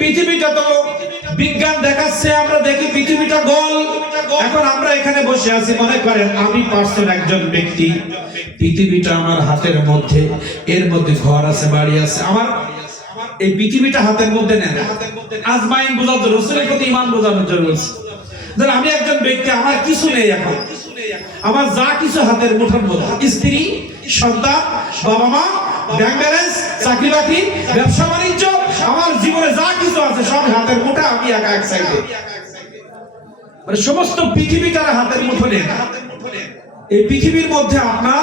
পৃথিবীটা তো বিজ্ঞান দেখাচ্ছে, আমরা দেখি পৃথিবীটা গোল। এখন আমরা এখানে বসে আছি, মনে করেন আমি পার্সন একজন ব্যক্তি। পৃথিবীটা আমার হাতের মধ্যে, এর মধ্যে ঘর আছে, বাড়ি আছে। আমার এই পৃথিবীটা হাতের মধ্যে নেন আজমাইন বোঝার জন্য, রসুলের প্রতি ইমান বোঝানোর জন্য বলছি। ধর আমি একজন ব্যক্তি, আমার কিছু নেই এখন। আমার যা কিছু হাতের মুঠোর মধ্যে, স্ত্রী, সন্তান, বাবা মা, ব্যাংক ব্যালেন্স, চাকরি বাকরি, ব্যবসা বাণিজ্য আমার জীবনে যা কিছু আছে সব হাতের মুঠা আমি একা এক সাইডে। মানে সমস্ত পৃথিবীটার হাতের মুঠো নেন এই পৃথিবীর মধ্যে আপনার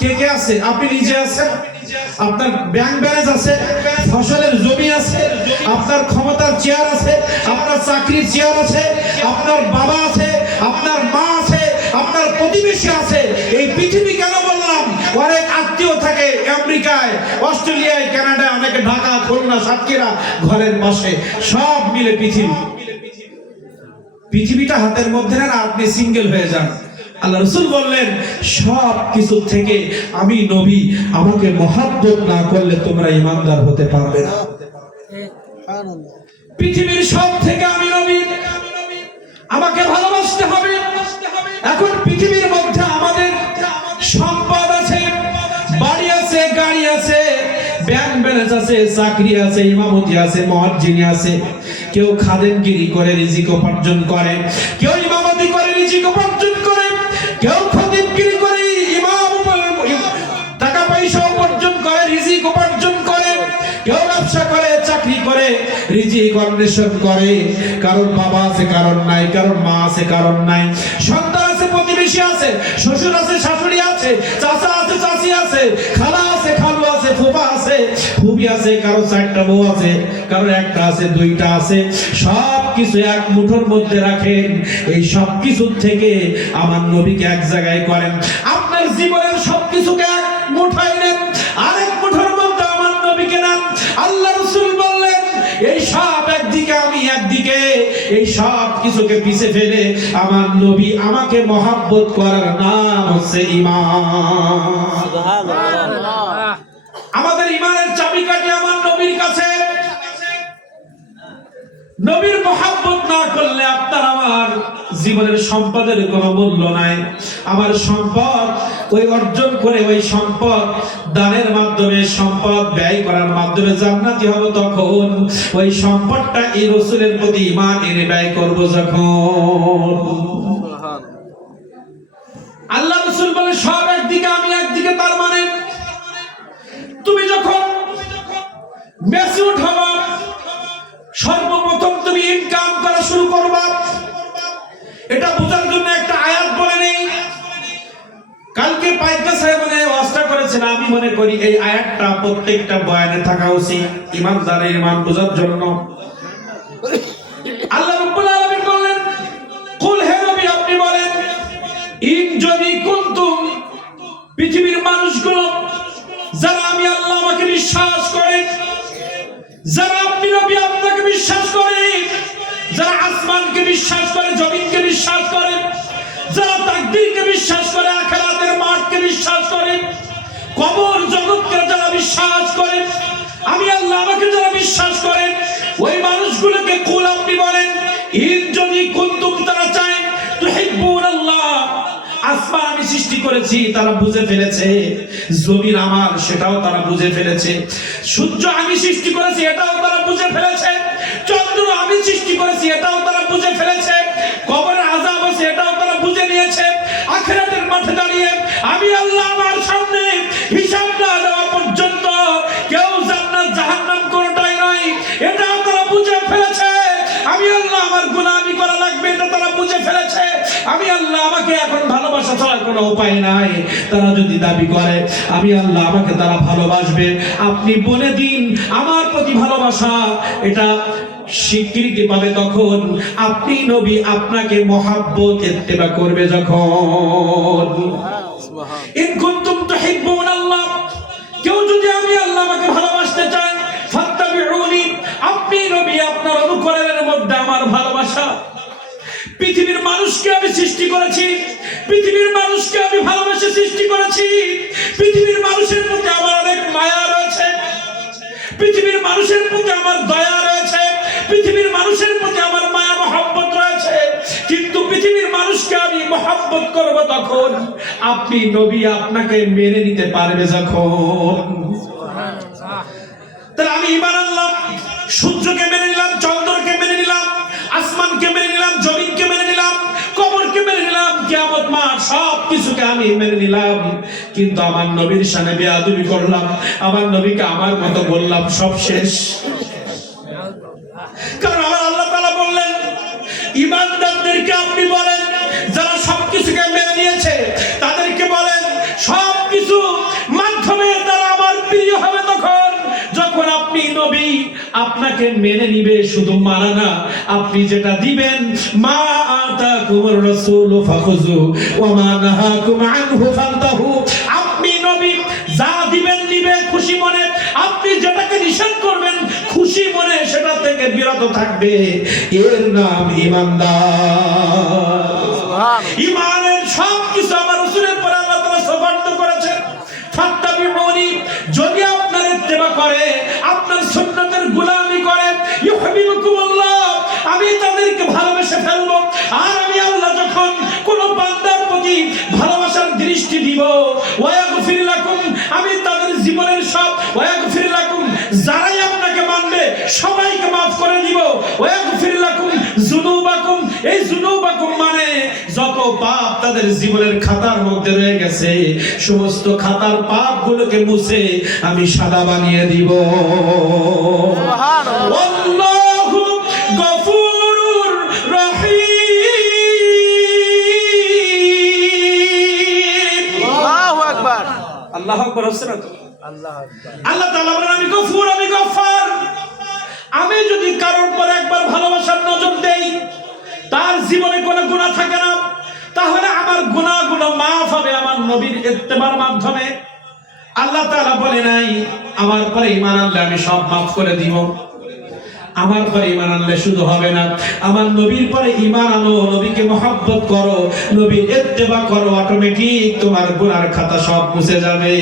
কে কে আছে? আপনি নিজে আছেন? আপনার ব্যাংক ব্যালেন্স আছে? ফসলের জমি আছে? আপনার ক্ষমতার চেয়ার আছে? আপনার চাকরির চেয়ার আছে? আপনার বাবা আছে? আপনার মা আছে? আপনার প্রতিবেশী আছে? এই পৃথিবী কেন বললাম? অনেক আত্মীয় থাকে আমেরিকায় অনেকে খুলনা সাতক্ষীরা ঘরের পাশে, সব মিলে পৃথিবী। পৃথিবীটা হাতের মধ্যে না আপনি সিঙ্গেল হয়ে যান। আল্লাহ রসুল বললেন, সব কিছু থেকে আমি নবী, আমাকে মহাব্বত না করলে তোমরা ইমানদার হতে পারবে না। পৃথিবীর সব থেকে আমি নবী, আমাকে ভালোবাসতে হবে। এখন পৃথিবীর আছে, চাকরি আছে, ইমামতি আছে মহাজিনী আছে। কেউ খাদেমগিরি করে রিজিক উপার্জন করে, কেউ ইমামতি করে রিজিক উপার্জন করে, কেউ খতিবগিরি করে ইমাম টাকা পয়সা উপার্জন করে, রিজিক উপার্জন করে, কেউ ব্যবসা করে, চাকরি করে, রিজিক অন্বেষণ করে। কারণ বাবা আছে, কারণ নাই, কারণ মা আছে, কারণ নাই। সন্তান আছে, প্রতিবেশী আছে, শ্বশুর আছে, শাশুড়ি আছে, চাচা আছে, চাচি আছে, খালা আছে, খালু আছে, ফুফা আছে ফুবি আছে, কারও চারটা বউ আছে, কারও একটা আছে, দুইটা আছে। সব কিছু এক মুঠোর মধ্যে রাখেন। এই সব কিছুর থেকে আমার নবীকে এক জায়গায় করেন। আপনার জীবনের সব কিছুকে এক মুঠায় নেন, আরেক মুঠোর মধ্যে আমার নবীকে নেন। আল্লাহ রসুল বললেন, এই সব একদিকে আমি একদিকে, এই সব কিছুকে পিছে ফেলে আমার নবী আমাকে মহাব্বত করার নাম হচ্ছে ইমান ইমানের চাবিকাঠি আমার নবীর কাছে। নবীর মহাব্বত না করলে আপনার আমার জীবনের সম্পদের কোনো মূল্য নাই। আমার সম্পদ ওই অর্জন করে ওই সম্পদ দানের মাধ্যমে সম্পদ ব্যয় করার মাধ্যমে জান্নাতি হব তখন। ওই সম্পদটা এই রসুলের প্রতি ইমান এনে ব্যয় করব যখন। আল্লাহ রসুল বলে সব ম্যাচিউর হবা সর্বপ্রথম তুমি ইনকাম করা শুরু করবা। এটা বোঝার জন্য একটা আয়াত বলে নেই। কালকে পাইকা সাহেব মনে ওয়াজটা করেছেন। আমি মনে করি এই আয়াতটা প্রত্যেকটা বয়ানে থাকা উচিত। ইমানদারের ইমান বোঝার জন্য। আল্লাহ রাব্বুল আলামিন বললেন, কুল হে নবী, আপনি বলেন, ইন যদি কুনতুম, পৃথিবীর মানুষগুলো, যারা আমি আল্লাহ আমাকে বিশ্বাস করে যারা আসমানকে বিশ্বাস করে, জমিনকে বিশ্বাস করে, যারা তাকদীরকে বিশ্বাস করে, আখিরাতের মাঠকে বিশ্বাস করে, কবর জগৎকে যারা বিশ্বাস করে, আমি আল্লাহ আমাকে যারা বিশ্বাস করে, ওই মানুষগুলোকে কুল আপনি বলেন ইন যদি কুনতুম তারা চায় তুহিব্বুন আল্লাহ আসমান আমি সৃষ্টি করেছি, তারা বুঝে ফেলেছে, জমিন আমার, সেটাও তারা বুঝে ফেলেছে, সূর্য আমি সৃষ্টি করেছি, এটাও তারা বুঝে ফেলেছে আমি সৃষ্টি করেছি, এটাও তারা বুঝে ফেলেছে। কবরের আজাব আছে, এটাও তারা বুঝে নিয়েছে। আখেরাতের মাঠে দাঁড়িয়ে আমি আল্লাহ আমার সামনে হিসাব না দেওয়া পর্যন্ত কেউ জান্নাত জাহান্নাম কোনটাই নয়। এটাও তারা বুঝে ফেলেছে। আমি আল্লাহ আমার গুনাহি করা লাগবে, এটা তারা বুঝে ফেলেছে। আমি আল্লাহ আমাকে এখন ভালোবাসা ছাড়া কোনো উপায় নাই। তারা যদি দাবি করে, আমি আল্লাহ আমাকে তারা ভালোবাসবে। আপনি বলে দিন, আমার প্রতি ভালোবাসা, এটা স্বীকৃতি পাবে তখন। আপনি নবী আপনাকে মহাব্বত ইত্তেবা করবে যখন। ইন কুনতুম তুহিব্বুন আল্লাহ। কেউ যদি আমি আল্লাহ আমাকে ভালোবাসতে চান ফাত্তাবিউনি। আপনি নবী আপনার অনুকরণের মধ্যে আমার ভালোবাসা। পৃথিবীর মানুষকে আমি সৃষ্টি করেছি পৃথিবীর মানুষকে আমি ভালোবেসে সৃষ্টি করেছি। পৃথিবীর মানুষের প্রতি আমার অনেক মায়া রয়েছে। পৃথিবীর মানুষের প্রতি আমার দয়া রয়েছে। পৃথিবীর মানুষের প্রতি আমার মায়া, মহব্বত রয়েছে। কিন্তু পৃথিবীর মানুষকে আমি মহব্বত করব তখন। আপনি নবী, আপনাকে মেনে নিতে পারবে যখন। তাহলে আমি ইমান আনলাম, সূর্যকে মেনে নিলাম, চন্দ্রকে মেনে নিলাম, আসমানকে মেনে নিলাম, জমিনকে মেনে নিলাম, কবরকে মেনে নিলাম, কিয়ামত মাঠ সব কিছুকে আমি মেনে নিলাম। কিন্তু আমার নবীর সামনে বেয়াদবি করলাম, আমার নবীকে আমার মতো বললাম, সব শেষ। ইমানদারদেরকে আপনি বলেন, যারা সবকিছুকে মেনে নিয়েছে, তাদেরকে বলেন, সবকিছু মাধ্যমে তারা আমার প্রিয় হবে তখন। যখন আপনি নবী, আপনাকে মেনে নিবে শুধু মানা না, আপনি যেটা দিবেন, মা আতাকুমুর রাসূল, ফাখুযু, ওয়া মা নাহাকুম আনহু ফান্তাহু থেকে বিরত থাকবে। এর নাম ইমানদার। ইমানের সব কিছু আমার রসুলের পরে আল্লাহ তাআলা সফার্দ করেছেন। ফাত্তাবিউনি যদি আপনার ইত্তেবা করে আপনার সুন্নতের গোলামি করে ইউহিব্বুকুমুল্লাহ আমি তাদেরকে ভালোবেসে ফেলব। আর আমি আল্লাহ যখন কোন বান্দার প্রতি ভালোবাসার দৃষ্টি দিব ওয়ায়াগফির লাকুম আমি তাদের জীবনের সব ওয়ায়াগফির লাকুম যারাই আপনাকে তাদের জীবনের খাতার মধ্যে রয়ে গেছে সমস্ত খাতার পাপগুলোকে মুছে আমি সাদা বানিয়ে দিব। আল্লাহু গফুরুর রহিম। আল্লাহু আকবার। আল্লাহ আকবার হচ্ছে না তো? আল্লাহ আল্লাহ তাআলা বলেন আমি গফুর আমি গফফার আমি যদি কারোর পর একবার ভালোবাসার নজর দেই তার জীবনে কোনো গুনাহ থাকে না। তাহলে আমার গুনাহগুলো মাফ হবে আমার নবীর ইত্তেবার মাধ্যমে। আল্লাহ তাআলা বলে নাই, আমার পরে ঈমান আনলে আমি সব মাফ করে দিব। আমার পরে ঈমান আনলে শুধু হবে না। আমার নবীর পরে ঈমান আনো, নবীকে মহব্বত করো, নবীর ইত্তেবা করো অটোমেটিক তোমার গুনার খাতা সব মুছে যাবে।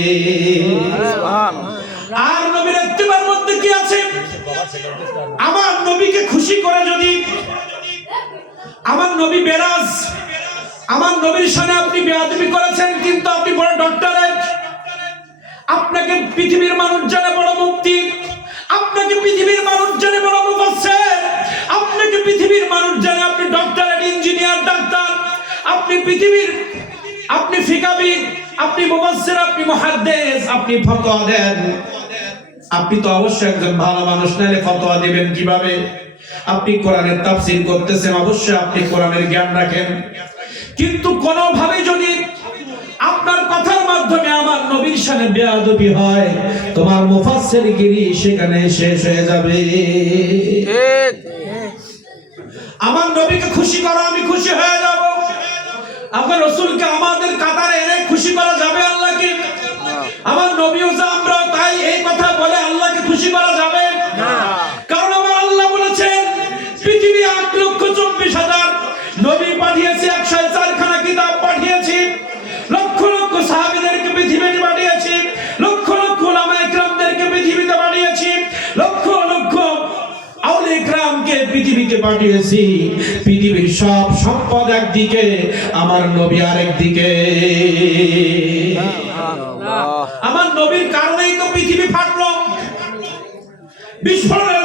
আর নবীর ইত্তেবার মধ্যে কি আছে? আমার নবীকে খুশি করে যদি, আমার নবী বেরাজ নবীর সামনে আপনি বেয়াদবি করেছেন, কিন্তু আপনি বড় ডক্টরেট আপনাকে পৃথিবীর মানুষ জানে বড় মুক্তি। আপনাকে পৃথিবীর মানুষ জানে বড় মুফাসসির। আপনাকে পৃথিবীর মানুষ জানে আপনি ডক্টরেট ইঞ্জিনিয়ার ডাক্তার। আপনি পৃথিবীর, আপনি ফিকাবিদ, আপনি মুফাসসির, আপনি মুহাদ্দিস, আপনি ফতোয়া দেন। আপনি তো অবশ্যই একজন ভালো মানুষ নাইলে ফতোয়া দিবেন কীভাবে? আপনি কোরআনের তাফসীর করতেছেন, অবশ্যই আপনি কোরআনের জ্ঞান রাখেন। কিন্তু কোনোভাবে যদি আপনার কথার মাধ্যমে আমার নবীর সামনে বেয়াদবি হয়, তোমার মুফাসসির গিরি সেখানে শেষ হয়ে যাবে। ঠিক আমার নবীকে খুশি করো, আমি খুশি হয়ে যাব। আমার রসুলকে আমাদের কাতারে এনে খুশি করা যাবে আল্লাহকে? আমার নবীও যা পৃথিবীতে পাঠিয়েছি। পৃথিবীর সব সম্পদ একদিকে, আমার নবী আরেকদিকে। আমার নবীর কারণেই তো পৃথিবী ফাটল। বিস্ফোরণের